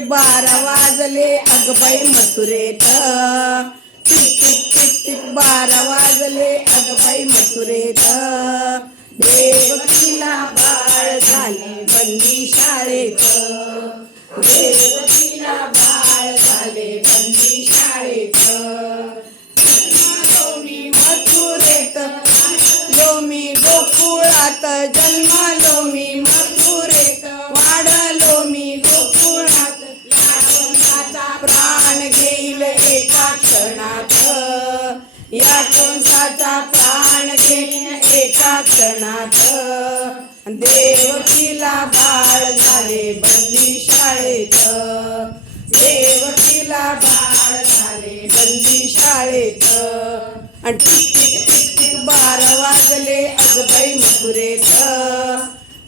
Tick 12 वाजले अगबाई मथुरेत. Tick tick tick tick 12 वाजले अगबाई मथुरेत. देवकीला बाळ झाले बंदी शाळेत. देवकीला बाळ झाले बंदी शाळेत. जन्मालो मी मथुरेत, लो मी गोकुळात. जन्मालो मी मथुरेत, वाढलो मी गोकुळात. या कंसाचा प्राण घेईल एका क्षणात. या कंसाचा प्राण घेईल एका क्षणात. देवकीला बाळ झाले बंदी शाळेत. देवकीला बाळ झाले बंदी शाळेत. आणि टिक टिक टिक टिक 12 वाजले अगबाई मथुरेत.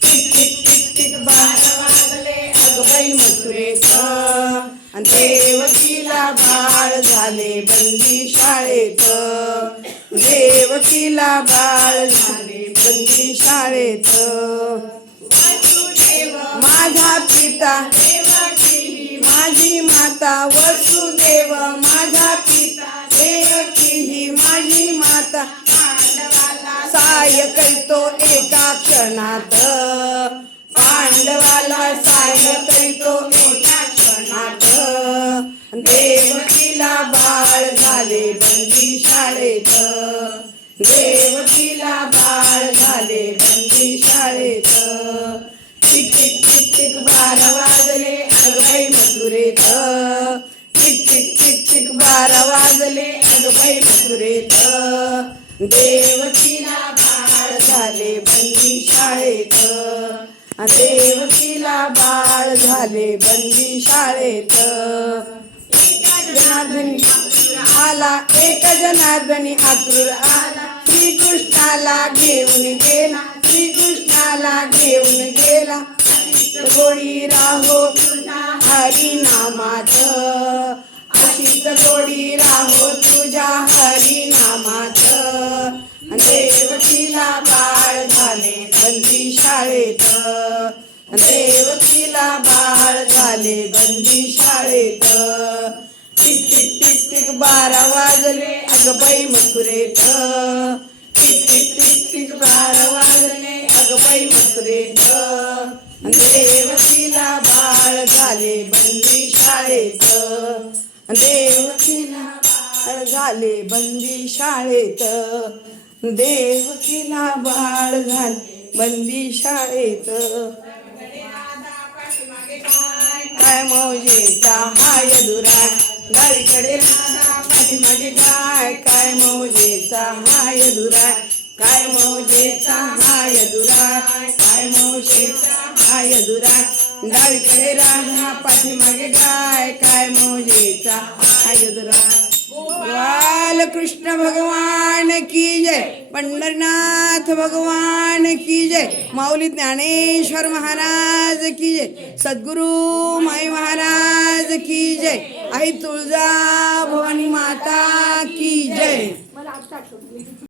टिक टिक टिक टिक 12 वाजले अगबाई मथुरेत. आणि देवकीला बाळ झाले बंदी शाळेत. देवकीला बाळ झाले बंदी शाळेत. माझा पिता देवकी माझी माता. वसुदेव माझा पिता, देवकी ही माझी माता. साय करतो एका क्षणात. पांडवाला साय करतो एका क्षणात. देवकीला बाळ झाले बंदी शाळेत. देवकीला बाळ झाले बंदी शाळेत. टिक टिक टिक टिक 12 वाजले अगबाई मथुरेत. टिक टिक टिक टिक 12 वाजले अगबाई मथुरेत. देवकीला बाळ झाले बंदी शाळेत. देवकीला बाळ झाले बंदी शाळेत. जनार्दनी आला एक जनार्दनी आक्रूर आला. श्रीकृष्णाला घेऊन गेला, श्रीकृष्णाला घेऊन गेला. गोडी राहो तुझ्या हरिनामात. अशीच गोडी राहो तुझ्या हरिनामात. देवकीला बाळ झाले बंदी शाळेत. देवकीला बाळ झाले बंदी शाळेत. टिक टिक टिक टिक 12 वाजले अगबाई मथुरेत. टिक टिक टिक टिक 12 वाजले अगबाई मथुरेत. देवकीला बाळ झाले बंदी शाळेत. देवकीला बाळ झाले बंदी शाळेत. देवकीला बाळ झाले बंदी शाळेत. काय मौजेचा हाय दुराय, डावीकडे राधा पाठीमागे गाय. काय मौजेचा हाय दुराय, काय मौजेचा हाय दुराय. काय मौजेचा हाय दुराय, डावीकडे राधा पाठीमागे गाय. काय मौजेचा हाय दुराय. बालकृष्ण भगवान की जय. पंढरनाथ भगवान की जय. माऊली ज्ञानेश्वर महाराज की जय. सद्गुरु माई महाराज की जय. आई तुळजा भवानी माता की जय.